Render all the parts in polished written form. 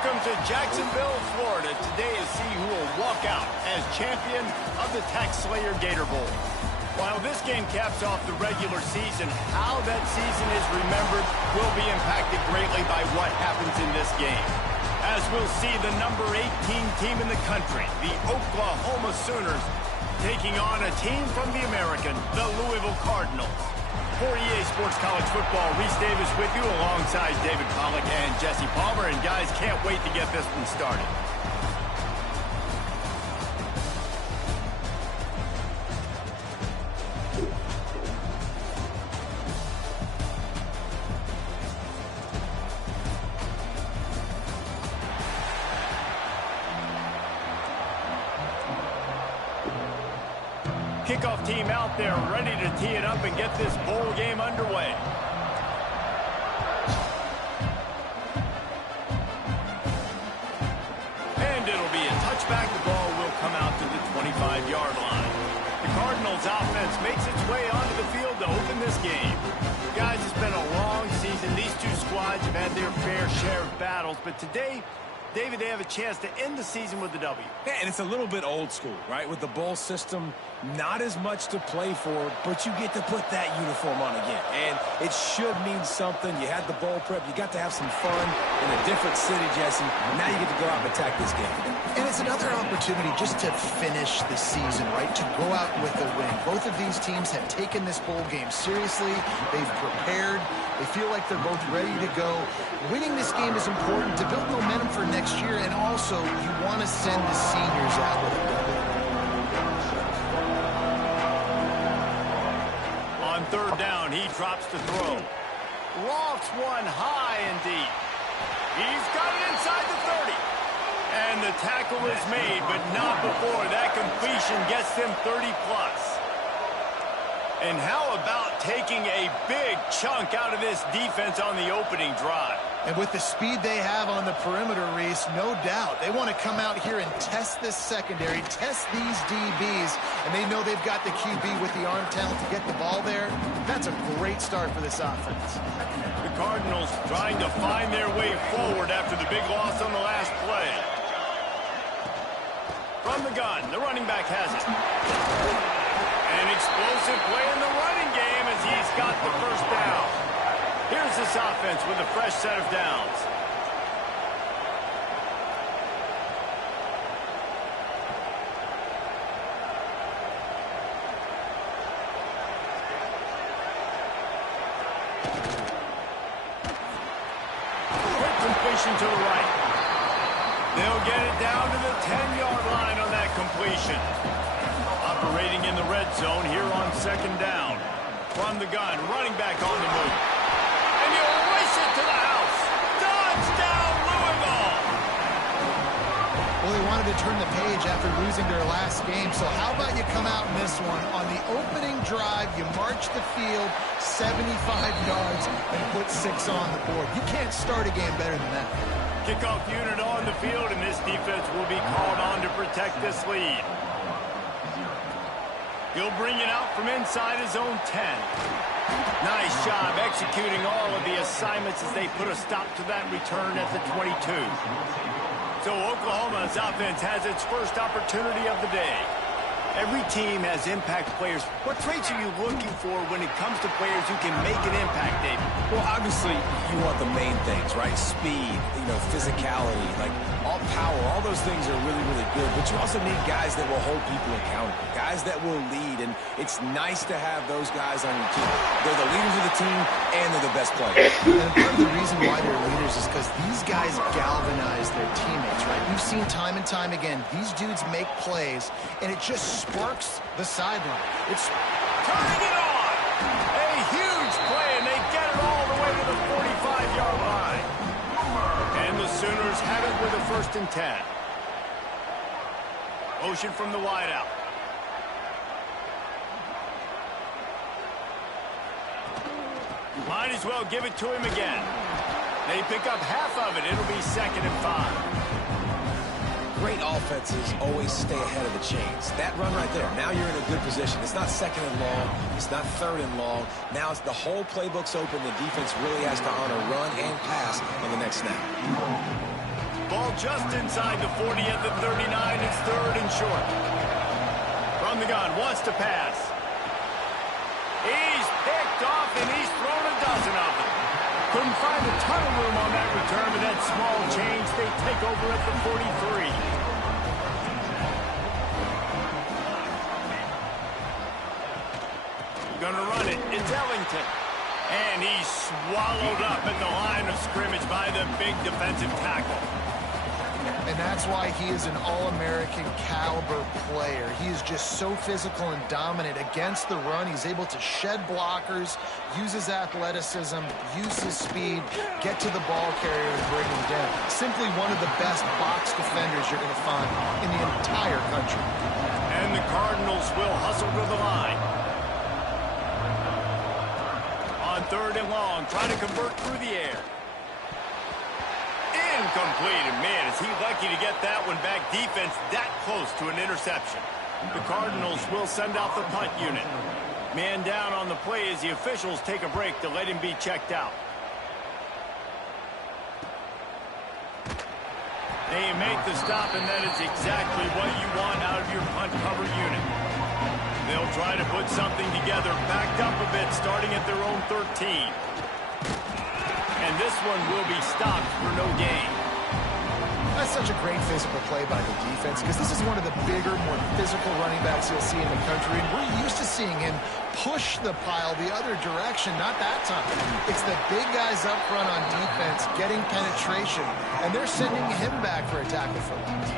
Welcome to Jacksonville, Florida. Today is see who will walk out as champion of the Tax Slayer Gator Bowl. While this game caps off the regular season, how that season is remembered will be impacted greatly by what happens in this game. As we'll see the number 18 team in the country, the Oklahoma Sooners, taking on a team from the American, the Louisville Cardinals. For EA Sports College Football, Reese Davis with you alongside David Pollack and Jesse Palmer. And guys, can't wait to get this one started. Kickoff team out there ready to tee it up and get this bowl game underway. And it'll be a touchback. The ball will come out to the 25-yard line. The Cardinals offense makes its way onto the field to open this game. Guys, it's been a long season. These two squads have had their fair share of battles, but today, David, they have a chance to end the season with a W. Yeah, and it's a little bit old school, right? With the bowl system, not as much to play for, but you get to put that uniform on again. And it should mean something. You had the bowl prep. You got to have some fun in a different city, Jesse. Now you get to go out and attack this game. And it's another opportunity just to finish the season, right? To go out with a win. Both of these teams have taken this bowl game seriously. They've prepared. They feel like they're both ready to go. Winning this game is important to build momentum for next year, and also you want to send the seniors out with a W. On third down, he drops to throw. Lofts one high and deep. He's got it inside the 30. And the tackle is made, but not before that completion gets them 30-plus. And how about taking a big chunk out of this defense on the opening drive? And with the speed they have on the perimeter, Reese, no doubt, they want to come out here and test this secondary, test these DBs, and they know they've got the QB with the arm talent to get the ball there. That's a great start for this offense. The Cardinals trying to find their way forward after the big loss on the last play. From the gun, the running back has it. An explosive play in the running game as he's got the first down. Here's this offense with a fresh set of downs. Quick completion to the right. They'll get it down to the 10-yard line on that completion. Operating in the red zone here on second down. From the gun, running back on the move. And he'll race it to the house. Touchdown, Louisville! Well, they wanted to turn the page after losing their last game, so how about you come out in this one? On the opening drive, you march the field 75 yards and put 6 on the board. You can't start a game better than that. Kickoff unit on the field, and this defense will be called on to protect this lead. He'll bring it out from inside his own 10. Nice job executing all of the assignments as they put a stop to that return at the 22. So Oklahoma's offense has its first opportunity of the day. Every team has impact players. What traits are you looking for when it comes to players who can make an impact, David? Well, obviously, you want the main things, right? Speed, physicality, like all power, all those things are really, really good. But you also need guys that will hold people accountable, guys that will lead. And it's nice to have those guys on your team. They're the leaders of the team, and they're the best players. And part of the reason why they're leaders is because these guys galvanize their teammates, right? We've seen time and time again, these dudes make plays, and it just sparks the sideline. It's turning it on. A huge play, and they get it all the way to the 45-yard line. And the Sooners have it with a 1st and 10. Motion from the wideout. Might as well give it to him again. They pick up half of it. It'll be 2nd and 5. Great offenses always stay ahead of the chains. That run right there, now you're in a good position. It's not 2nd and long. It's not 3rd and long. Now it's the whole playbook's open. The defense really has to honor run and pass on the next snap. Ball just inside the 40 at the 39. It's third and short. From the gun, wants to pass. He's picked off, and he's thrown a dozen of them. Couldn't find a ton of room on that return, but that small change, they take over at the 43. Gonna run it. It's Ellington. And he's swallowed up at the line of scrimmage by the big defensive tackle. And that's why he is an All-American caliber player. He is just so physical and dominant against the run. He's able to shed blockers, use his athleticism, use his speed, get to the ball carrier and bring him down. Simply one of the best box defenders you're going to find in the entire country. And the Cardinals will hustle to the line. On third and long, trying to convert through the air. Incomplete, and man, is he lucky to get that one back. Defense that close to an interception. The Cardinals will send out the punt unit. Man down on the play as the officials take a break to let him be checked out. They make the stop, and that is exactly what you want out of your punt cover unit. They'll try to put something together, backed up a bit, starting at their own 13. And this one will be stopped for no gain. That's such a great physical play by the defense because this is one of the bigger, more physical running backs you'll see in the country. And we're used to seeing him push the pile the other direction. Not that time. It's the big guys up front on defense getting penetration, and they're sending him back for a tackle for loss.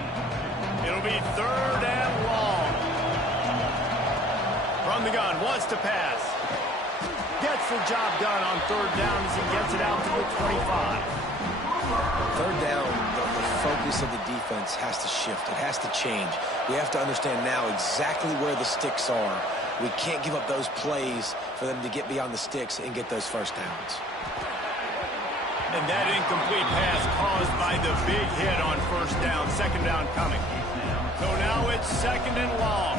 It'll be third and long. From the gun, wants to pass. Gets the job done on third down as he gets it out to the 25. Third down, the focus of the defense has to shift. It has to change. We have to understand now exactly where the sticks are. We can't give up those plays for them to get beyond the sticks and get those first downs. And that incomplete pass caused by the big hit on first down. Second down coming. So now it's second and long.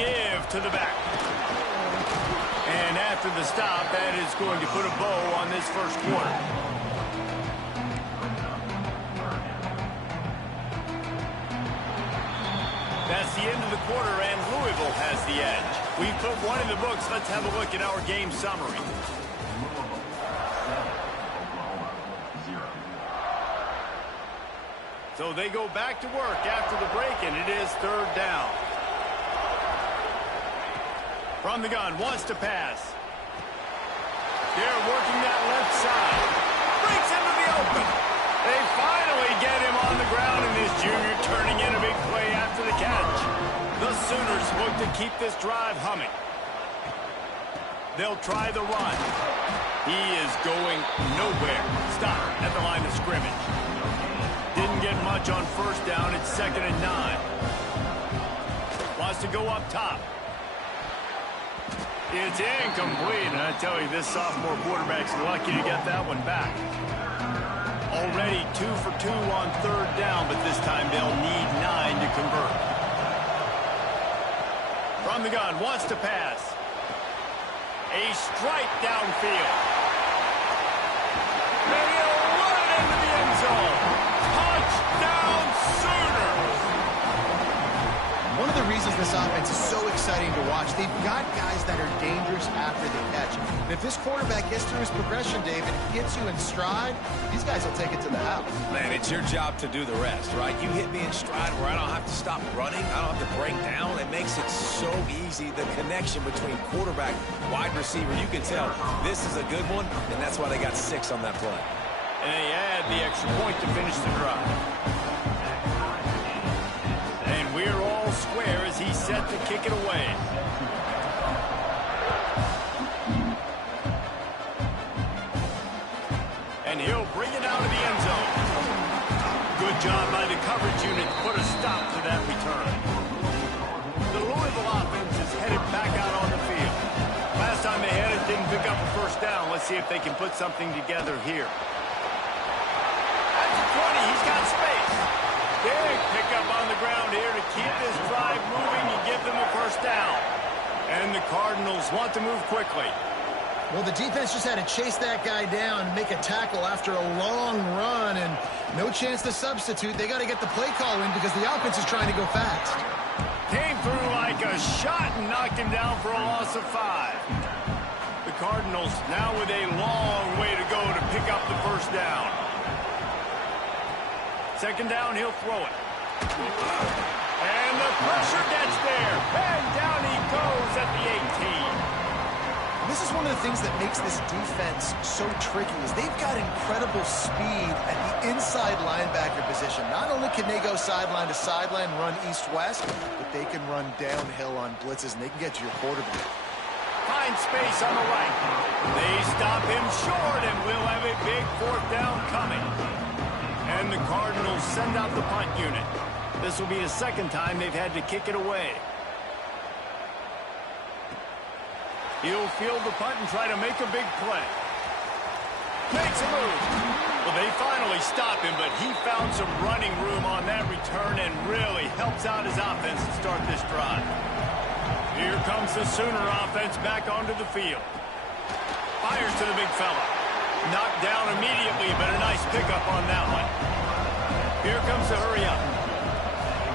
Give to the back. And after the stop, that is going to put a bow on this first quarter. That's the end of the quarter, and Louisville has the edge. We've put one in the books. Let's have a look at our game summary. So they go back to work after the break, and it is third down. From the gun, wants to pass. They're working that left side. Breaks into the open. They finally get him on the ground, and this junior turning in a big play after the catch. The Sooners look to keep this drive humming. They'll try the run. He is going nowhere. Stop at the line of scrimmage. Didn't get much on first down. It's second and 9. Wants to go up top. It's incomplete, and I tell you, this sophomore quarterback's lucky to get that one back. Already 2 for 2 on third down, but this time they'll need 9 to convert. From the gun, wants to pass. A strike downfield. And he'll run it into the end zone. Touchdown, Sooners! One of the reasons this offense is so exciting to watch, they've got guys that are dangerous after the catch. And if this quarterback gets through his progression, David, gets you in stride, these guys will take it to the house. Man, it's your job to do the rest, right? You hit me in stride where I don't have to stop running. I don't have to break down. It makes it so easy. The connection between quarterback, wide receiver, you can tell this is a good one, and that's why they got 6 on that play. And they add the extra point to finish the drive. And we're all square as he's set to kick it away. And he'll bring it out of the end zone. Good job by the coverage unit to put a stop to that return. The Louisville offense is headed back out on the field. Last time they had it, didn't pick up a first down. Let's see if they can put something together here. At the 20, he's got space. Big pickup on the ground here to keep this drive moving and give them a first down. And the Cardinals want to move quickly. Well, the defense just had to chase that guy down and make a tackle after a long run, and no chance to substitute. They got to get the play call in because the offense is trying to go fast. Came through like a shot and knocked him down for a loss of 5. The Cardinals now with a long way to go to pick up the first down. Second down, he'll throw it. And the pressure gets there. And down he goes at the 18. This is one of the things that makes this defense so tricky is they've got incredible speed at the inside linebacker position. Not only can they go sideline to sideline, run east-west, but they can run downhill on blitzes, and they can get to your quarterback. Find space on the right. They stop him short, and we'll have a big fourth down coming. And the Cardinals send out the punt unit. This will be the second time they've had to kick it away. He'll field the punt and try to make a big play. Makes a move. Well, they finally stop him, but he found some running room on that return and really helps out his offense to start this drive. Here comes the Sooner offense back onto the field. Fires to the big fella. Knocked down immediately, but a nice pickup on that one. Here comes the hurry up.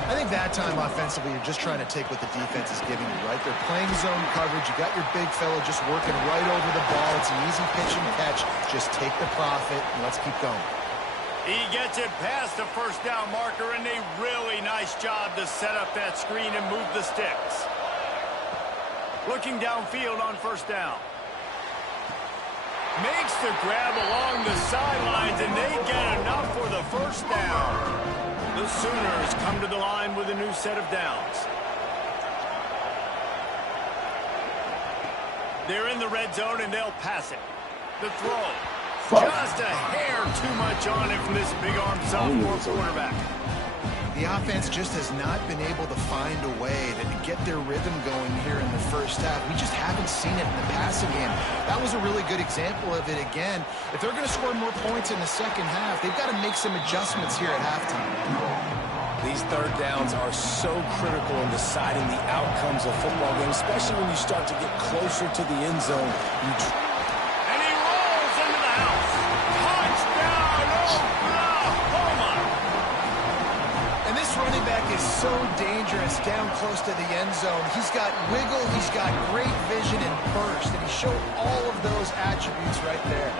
I think that time offensively, you're just trying to take what the defense is giving you, right? They're playing zone coverage. You got your big fella just working right over the ball. It's an easy pitch and catch. Just take the profit, and let's keep going. He gets it past the first down marker, and a really nice job to set up that screen and move the sticks. Looking downfield on first down. Makes the grab along the sidelines, and they get enough for the first down. The Sooners come to the line with a new set of downs. They're in the red zone, and they'll pass it. The throw. Just a hair too much on it from this big-arm sophomore quarterback. The offense just has not been able to find a way to get their rhythm going here in the first half. We just haven't seen it in the passing game. That was a really good example of it again. If they're going to score more points in the second half, they've got to make some adjustments here at halftime. These third downs are so critical in deciding the outcomes of football games, especially when you start to get closer to the end zone. And he rolls into the house. Touchdown, Oklahoma! And this running back is so dangerous down close to the end zone. He's got wiggle, he's got great vision and burst, and he showed all of those attributes right there.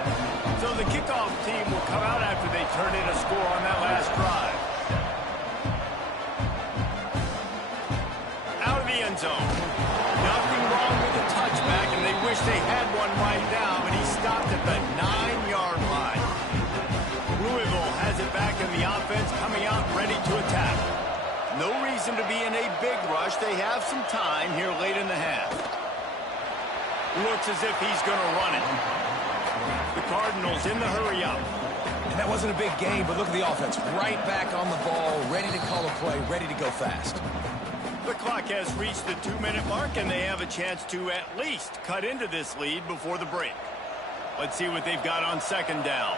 So the kickoff team will come out after they turn in a score on that last drive. Out of the end zone. Nothing wrong with the touchback, and they wish they had one right now, but he stopped at the 9-yard line. Louisville has it back in the offense, coming out ready to attack. No reason to be in a big rush. They have some time here late in the half. Looks as if he's going to run it. The Cardinals in the hurry up. And that wasn't a big game, but look at the offense. Right back on the ball, ready to call a play, ready to go fast. The clock has reached the 2-minute mark, and they have a chance to at least cut into this lead before the break. Let's see what they've got on second down.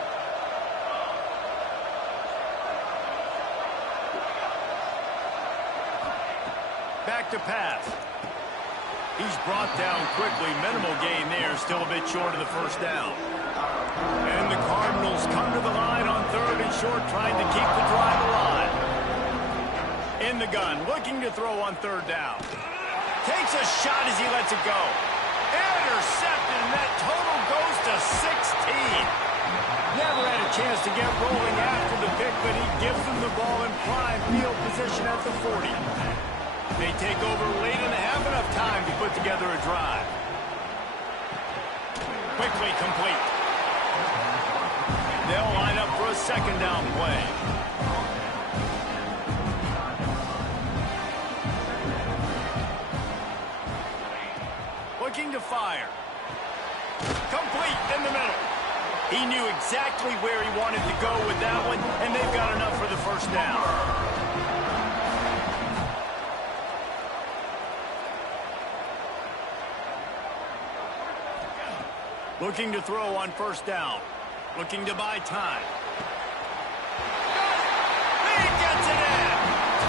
Back to pass. He's brought down quickly. Minimal gain there. Still a bit short of the first down. And the Cardinals come to the line on third and short, trying to keep the drive alive. In the gun, looking to throw on third down. Takes a shot as he lets it go. Intercepted, and that total goes to 16. Never had a chance to get rolling after the pick, but he gives them the ball in prime field position at the 40. They take over late in the half, enough time to put together a drive. Quickly complete. They'll line up for a second down play. Looking to fire. Complete in the middle. He knew exactly where he wanted to go with that one, and they've got enough for the first down. Looking to throw on first down. Looking to buy time. He gets it in!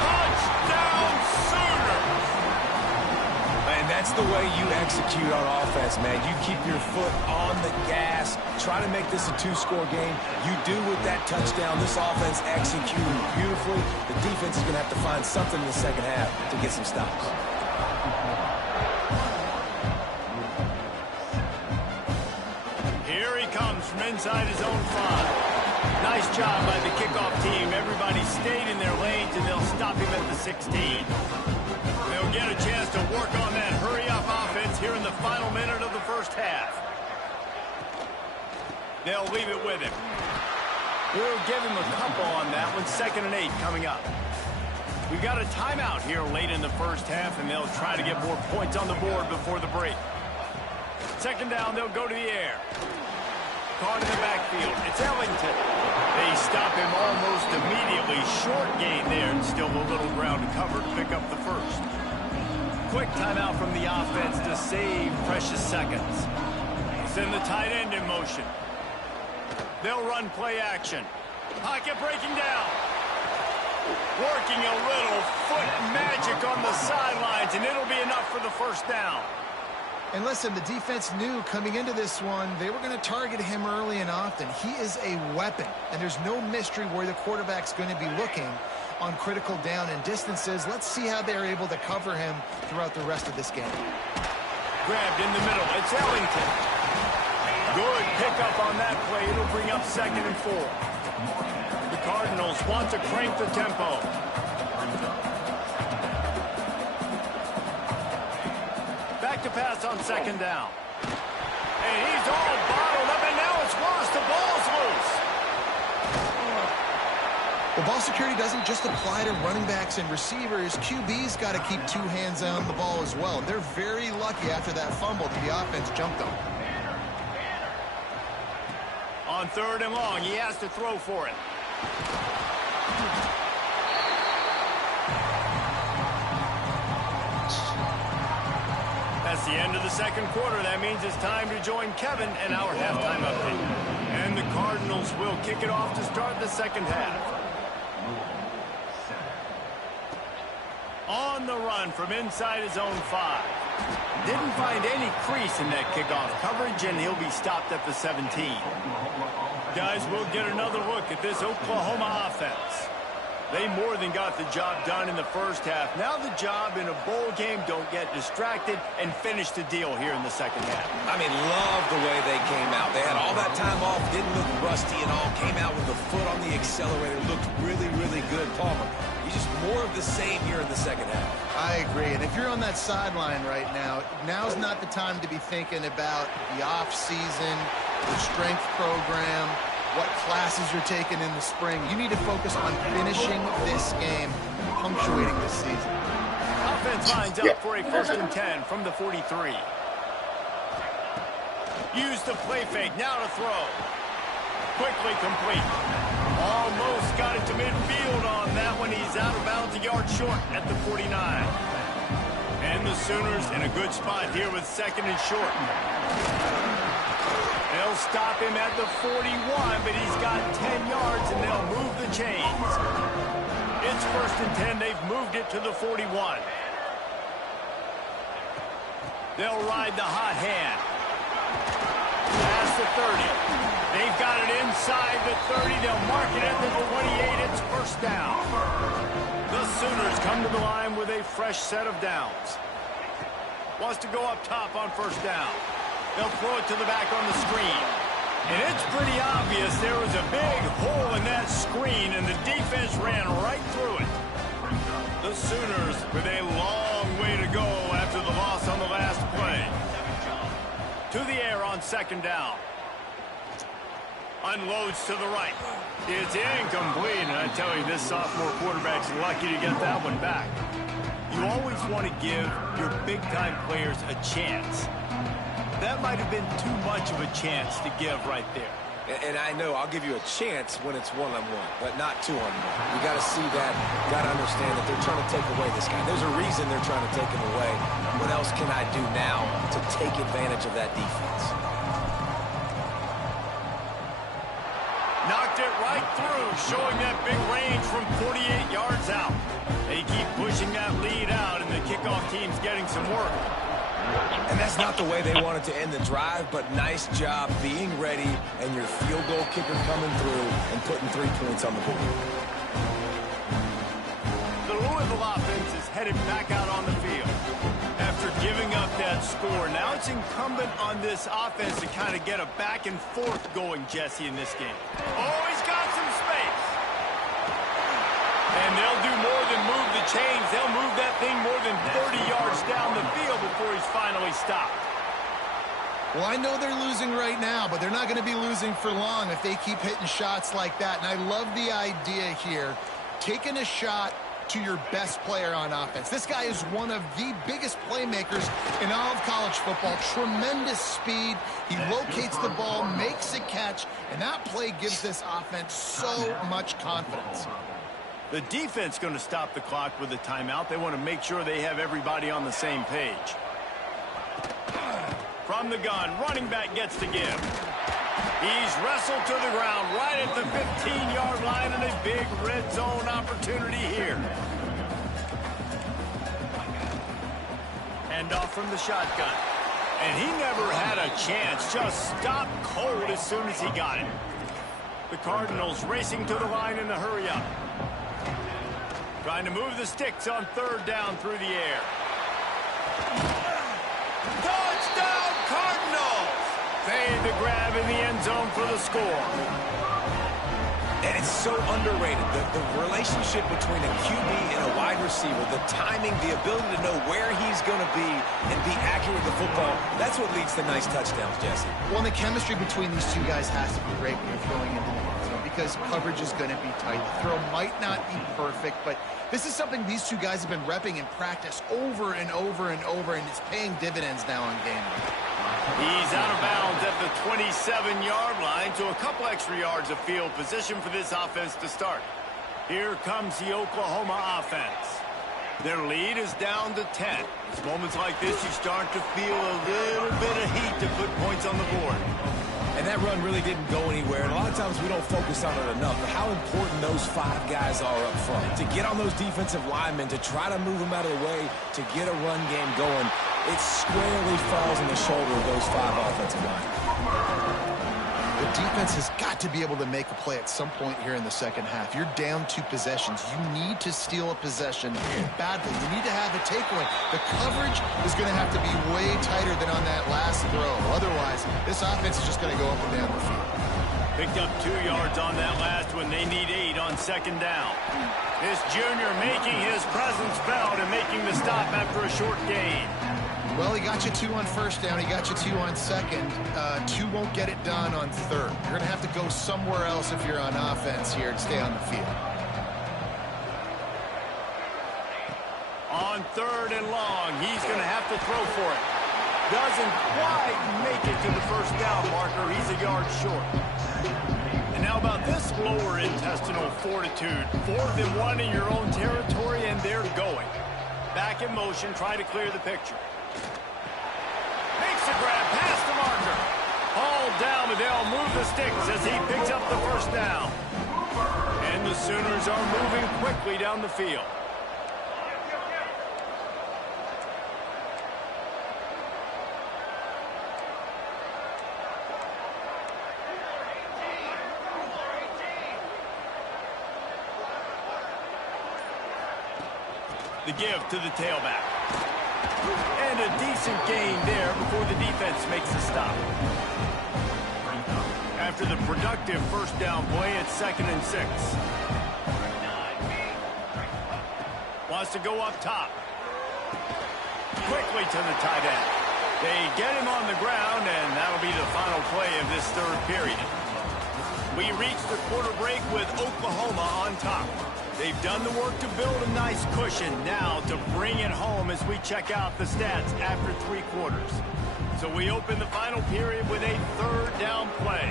Touchdown, Sooners! And That's the way you execute on offense, man. You keep your foot on the gas, try to make this a two-score game. You do with that touchdown. This offense executed beautifully. The defense is going to have to find something in the second half to get some stops. Here he comes from inside his own 5. Nice job by the kickoff team. Everybody stayed in their lanes, and they'll stop him at the 16. They'll get a chance to work on that hurry-up offense here in the final minute of the first half. They'll leave it with him. We'll give him a couple on that one. 2nd and 8 coming up. We've got a timeout here late in the first half, and they'll try to get more points on the board before the break. 2nd down, they'll go to the air. Caught in the backfield. It's Ellington. They stop him almost immediately. Short gain there, and still a little ground to cover to pick up the first. Quick timeout from the offense to save precious seconds. Send the tight end in motion. They'll run play action. Pocket breaking down. Working a little foot magic on the sidelines, and it'll be enough for the first down. And listen, the defense knew coming into this one, they were going to target him early and often. He is a weapon, and there's no mystery where the quarterback's going to be looking on critical down and distances. Let's see how they're able to cover him throughout the rest of this game. Grabbed in the middle. It's Ellington. Good pickup on that play. It'll bring up 2nd and 4. The Cardinals want to crank the tempo. To pass on 2nd down. And he's all bottled up, and now it's worse. The ball's loose. Well, ball security doesn't just apply to running backs and receivers. QB's got to keep 2 hands on the ball as well. They're very lucky after that fumble that the offense jumped on. On 3rd and long, he has to throw for it. That's the end of the 2nd quarter. That means it's time to join Kevin and our halftime update. And the Cardinals will kick it off to start the 2nd half. On the run from inside his own 5. Didn't find any crease in that kickoff coverage, and he'll be stopped at the 17. Guys, we'll get another look at this Oklahoma offense. They more than got the job done in the first half. Now the job in a bowl game, don't get distracted, and finish the deal here in the 2nd half. I mean, love the way they came out. They had all that time off, didn't look rusty at all, came out with the foot on the accelerator, looked really, really good. Palmer, he's just more of the same here in the 2nd half. I agree, and if you're on that sideline right now, now's not the time to be thinking about the off-season, the strength program, what classes you're taking in the spring. You need to focus on finishing this game, punctuating this season. Offense lines up for a 1st and 10 from the 43. Use the play fake, now to throw. Quickly complete. Almost got it to midfield on that one. He's out of bounds, a yard short at the 49. And the Sooners in a good spot here with 2nd and short. They'll stop him at the 41, but he's got 10 yards, and they'll move the chains. It's 1st and 10. They've moved it to the 41. They'll ride the hot hand. Past the 30. They've got it inside the 30. They'll mark it at the 28. It's 1st down. The Sooners come to the line with a fresh set of downs. Wants to go up top on 1st down. They'll throw it to the back on the screen. And it's pretty obvious there was a big hole in that screen, and the defense ran right through it. The Sooners with a long way to go after the loss on the last play. To the air on 2nd down. Unloads to the right. It's incomplete, and I tell you, this sophomore quarterback's lucky to get that one back. You always want to give your big-time players a chance. That might have been too much of a chance to give right there. And I know I'll give you a chance when it's one-on-one, but not two-on-one. You got to see that, got to understand that they're trying to take away this guy. There's a reason they're trying to take him away. What else can I do now to take advantage of that defense? Knocked it right through, showing that big range from 48 yards out. They keep pushing that lead out, and the kickoff team's getting some work. And that's not the way they wanted to end the drive, but nice job being ready and your field goal kicker coming through and putting 3 points on the board. The Louisville offense is headed back out on the field. After giving up that score, now it's incumbent on this offense to kind of get a back and forth going, Jesse, in this game. Oh, he's got some space. And they'll do more than move the chains. They'll move that thing more than 30 yards down the field before he's finally stopped. Well, I know they're losing right now, but they're not going to be losing for long if they keep hitting shots like that. And I love the idea here, taking a shot to your best player on offense. This guy is one of the biggest playmakers in all of college football. Tremendous speed. He locates the ball, makes a catch, and that play gives this offense so much confidence. The defense going to stop the clock with a timeout. They want to make sure they have everybody on the same page. From the gun, running back gets to give. He's wrestled to the ground right at the 15-yard line, and a big red zone opportunity here. Hand off from the shotgun. And he never had a chance. Just stopped cold as soon as he got it. The Cardinals racing to the line in a hurry-up. Trying to move the sticks on 3rd down through the air. Touchdown, Cardinals! Fade the grab in the end zone for the score. And it's so underrated. The relationship between a QB and a wide receiver, the timing, the ability to know where he's going to be and be accurate with the football, that's what leads to nice touchdowns, Jesse. Well, the chemistry between these two guys has to be great when you're throwing into the end zone because coverage is going to be tight. The throw might not be perfect, but this is something these two guys have been repping in practice over and over and over, and it's paying dividends now on game day. He's out of bounds at the 27-yard line, so a couple extra yards of field position for this offense to start. Here comes the Oklahoma offense. Their lead is down to 10. It's moments like this you start to feel a little bit of heat to put points on the board. And that run really didn't go anywhere. And a lot of times we don't focus on it enough. But how important those 5 guys are up front. To get on those defensive linemen, to try to move them out of the way, to get a run game going, it squarely falls on the shoulder of those 5 offensive linemen. The defense has got to be able to make a play at some point here in the second half. You're down 2 possessions. You need to steal a possession badly. You need to have a takeaway. The coverage is going to have to be way tighter than on that last throw. Otherwise, this offense is just going to go up and down the field. Picked up 2 yards on that last one. They need 8 on 2nd down. This junior making his presence felt and making the stop after a short gain. Well, he got you 2 on 1st down. He got you 2 on 2nd. 2 won't get it done on 3rd. You're going to have to go somewhere else if you're on offense here to stay on the field. On 3rd and long, he's going to have to throw for it. Doesn't quite make it to the 1st down marker. He's a yard short. And now about this lower intestinal fortitude. 4th and 1 in your own territory, and they're going. Back in motion, try to clear the picture. Makes a grab past the marker. Hauled down, but they'll move the sticks as he picks up the 1st down. And the Sooners are moving quickly down the field. The give to the tailback. And a decent gain there before the defense makes a stop. After the productive 1st down play, it's 2nd and 6. Wants to go up top. Quickly to the tight end. They get him on the ground, and that'll be the final play of this 3rd period. We reach the quarter break with Oklahoma on top. They've done the work to build a nice cushion now to bring it home as we check out the stats after 3 quarters. So we open the final period with a 3rd down play.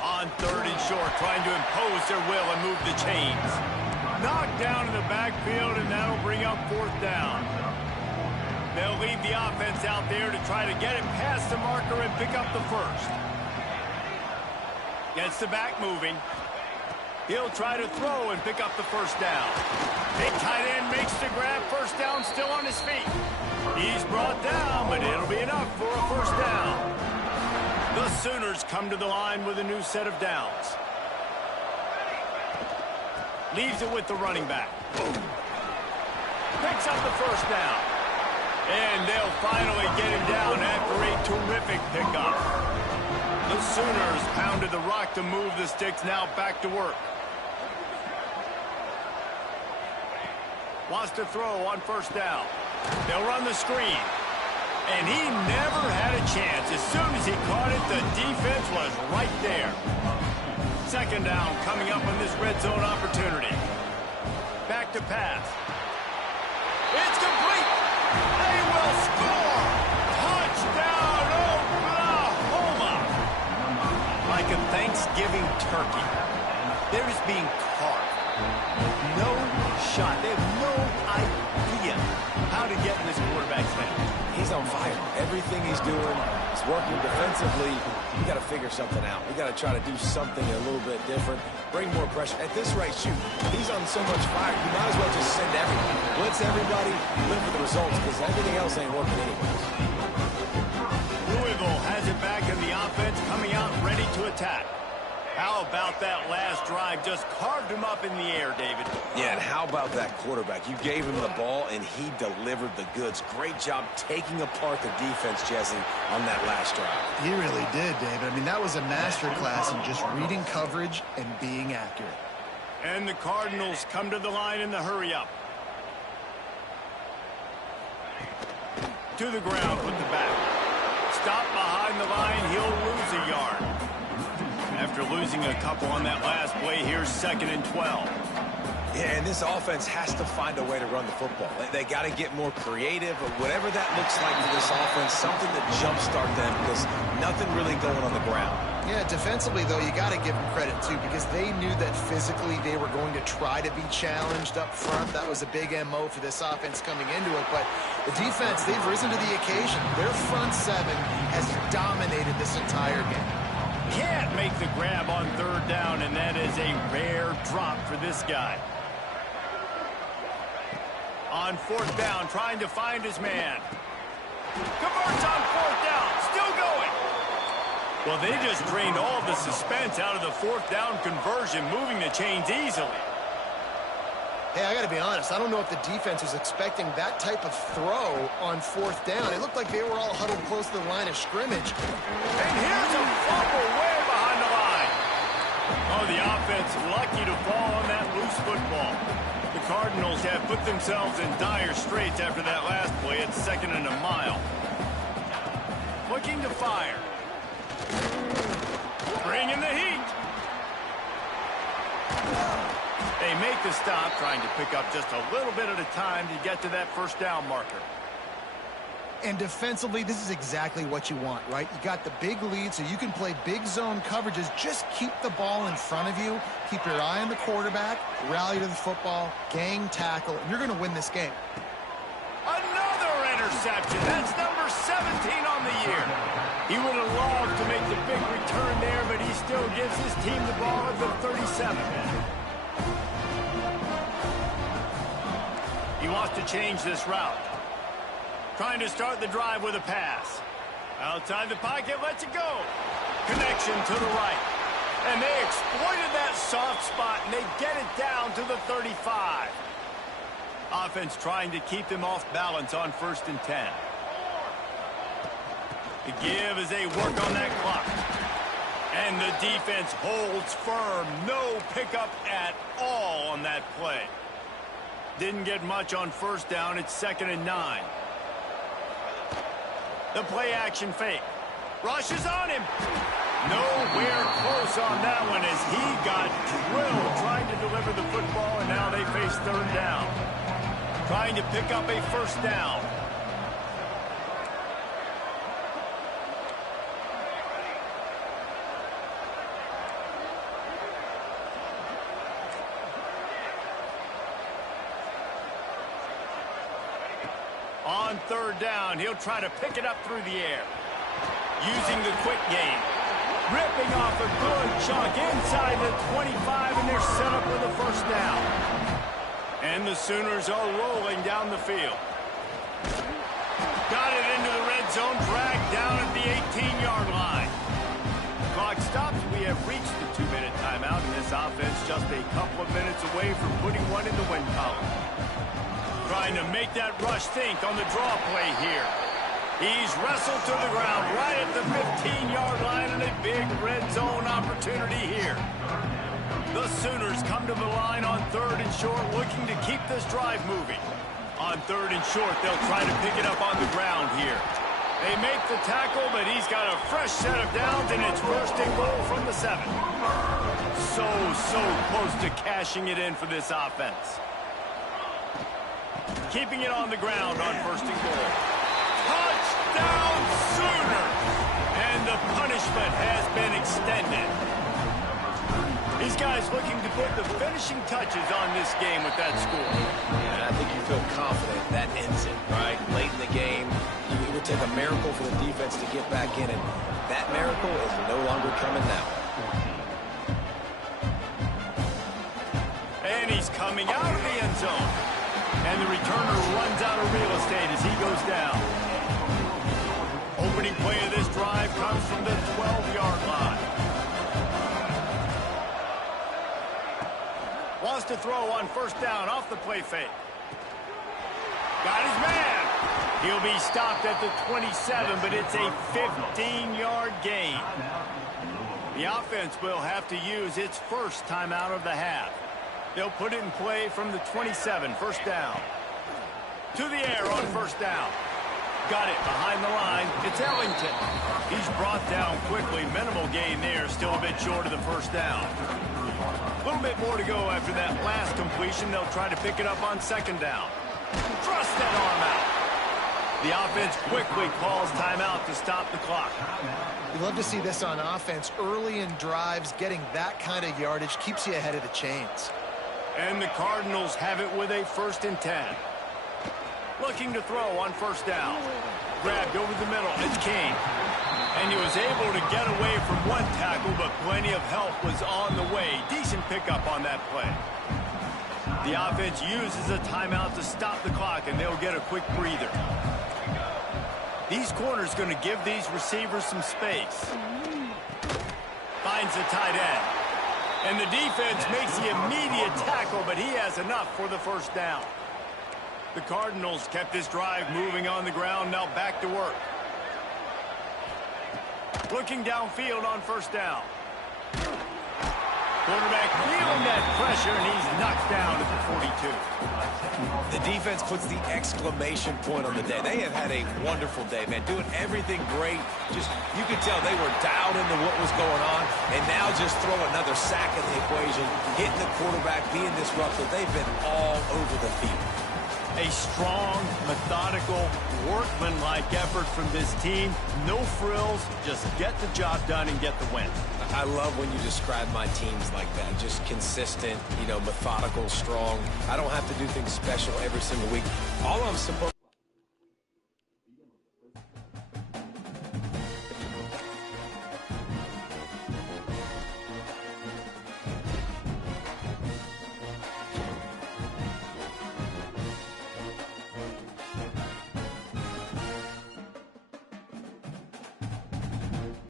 On 3rd and short, trying to impose their will and move the chains. Knocked down in the backfield, and that'll bring up 4th down. They'll leave the offense out there to try to get it past the marker and pick up the 1st. Gets the back moving. He'll try to throw and pick up the 1st down. Big tight end makes the grab. 1st down, still on his feet. He's brought down, but it'll be enough for a first down. The Sooners come to the line with a new set of downs. Leaves it with the running back. Picks up the first down. And they'll finally get him down after a terrific pickup. The Sooners pounded the rock to move the sticks, now back to work. Wants to throw on first down. They'll run the screen. And he never had a chance. As soon as he caught it, the defense was right there. Second down coming up on this red zone opportunity. Back to pass. It's complete. They will score. Touchdown, Oklahoma. Like a Thanksgiving turkey. They're just being carved. No shot. They have no idea how to get in this quarterback's head. He's on fire. Everything he's doing is working defensively. We got to figure something out. We got to try to do something a little bit different. Bring more pressure. At this rate, shoot, he's on so much fire. You might as well just send everybody. Blitz everybody, live for the results, because everything else ain't working anyways. Louisville has it back in the offense, coming out ready to attack. How about that last drive? Just carved him up in the air, David. Yeah, and how about that quarterback? You gave him the ball, and he delivered the goods. Great job taking apart the defense, Jesse, on that last drive. He really did, David. I mean, that was a masterclass in just reading coverage and being accurate. And the Cardinals come to the line in the hurry-up. To the ground with the back. Stop behind the line. He'll lose a yard. After losing a couple on that last play, here's 2nd and 12. Yeah, and this offense has to find a way to run the football. They got to get more creative, or whatever that looks like for this offense, something to jumpstart them, because nothing really going on the ground. Yeah, defensively, though, you got to give them credit, too, because they knew that physically they were going to try to be challenged up front. That was a big MO for this offense coming into it. But the defense, they've risen to the occasion. Their front seven has dominated this entire game. Can't make the grab on 3rd down, and that is a rare drop for this guy. On 4th down, trying to find his man. Converts on 4th down, still going. Well, they just drained all of the suspense out of the 4th down conversion, moving the chains easily. Hey, I got to be honest. I don't know if the defense was expecting that type of throw on 4th down. It looked like they were all huddled close to the line of scrimmage. And here's a fumble way behind the line. Oh, the offense lucky to fall on that loose football. The Cardinals have put themselves in dire straits after that last play. It's 2nd and a mile. Looking to fire. Bringing the heat. They make the stop, trying to pick up just a little bit at a time to get to that 1st down marker. And defensively, this is exactly what you want, right? You got the big lead, so you can play big zone coverages. Just keep the ball in front of you. Keep your eye on the quarterback. Rally to the football. Gang tackle. And you're going to win this game. Another interception. That's number 17 on the year. He would have loved to make the big return there, but he still gives his team the ball at the 37. He wants to change this route. Trying to start the drive with a pass. Outside the pocket, lets it go. Connection to the right. And they exploited that soft spot, and they get it down to the 35. Offense trying to keep them off balance on 1st and 10. The give as they work on that clock. And the defense holds firm. No pickup at all on that play. Didn't get much on 1st down. It's 2nd and 9. The play action fake. Rushes on him. Nowhere close on that one as he got drilled trying to deliver the football, and now they face 3rd down. Trying to pick up a 1st down. On 3rd down, he'll try to pick it up through the air. Using the quick game. Ripping off a good chunk inside the 25, and they're set up with a 1st down. And the Sooners are rolling down the field. Got it into the red zone, dragged down at the 18-yard line. Clock stops. We have reached the 2-minute timeout, and this offense just a couple of minutes away from putting one in the win column. Trying to make that rush think on the draw play here. He's wrestled to the ground right at the 15-yard line, and a big red zone opportunity here. The Sooners come to the line on 3rd and short, looking to keep this drive moving. On 3rd and short, they'll try to pick it up on the ground here. They make the tackle, but he's got a fresh set of downs, and it's 1st and goal from the 7. So close to cashing it in for this offense. Keeping it on the ground on 1st and goal. Touchdown Sooners! And the punishment has been extended. These guys looking to put the finishing touches on this game with that score. And I think you feel confident that ends it, right? Late in the game, it would take a miracle for the defense to get back in, and that miracle is no longer coming now. And he's coming out of the end zone. And the returner runs out of real estate as he goes down. Opening play of this drive comes from the 12-yard line. Wants to throw on 1st down off the play fake. Got his man. He'll be stopped at the 27, but it's a 15-yard gain. The offense will have to use its first timeout of the half. They'll put it in play from the 27, 1st down. To the air on 1st down. Got it behind the line. It's Ellington. He's brought down quickly. Minimal gain there. Still a bit short of the 1st down. A little bit more to go after that last completion. They'll try to pick it up on 2nd down. Thrust that arm out. The offense quickly calls timeout to stop the clock. You love to see this on offense. Early in drives, getting that kind of yardage keeps you ahead of the chains. And the Cardinals have it with a 1st and 10. Looking to throw on 1st down. Grabbed over the middle. It's King. And he was able to get away from one tackle, but plenty of help was on the way. Decent pickup on that play. The offense uses a timeout to stop the clock, and they'll get a quick breather. These corners going to give these receivers some space. Finds the tight end. And the defense makes the immediate tackle, but he has enough for the 1st down. The Cardinals kept this drive moving on the ground, now back to work. Looking downfield on 1st down. Quarterback feeling that pressure, and he's knocked down at the 42. The defense puts the exclamation point on the day. They have had a wonderful day, man. Doing everything great. Just, you could tell they were dialed into what was going on, and now just throw another sack in the equation, hitting the quarterback, being disruptive. They've been all over the field. A strong, methodical, workmanlike effort from this team. No frills, just get the job done and get the win. I love when you describe my teams like that. Just consistent, methodical, strong. I don't have to do things special every single week. All I'm supposed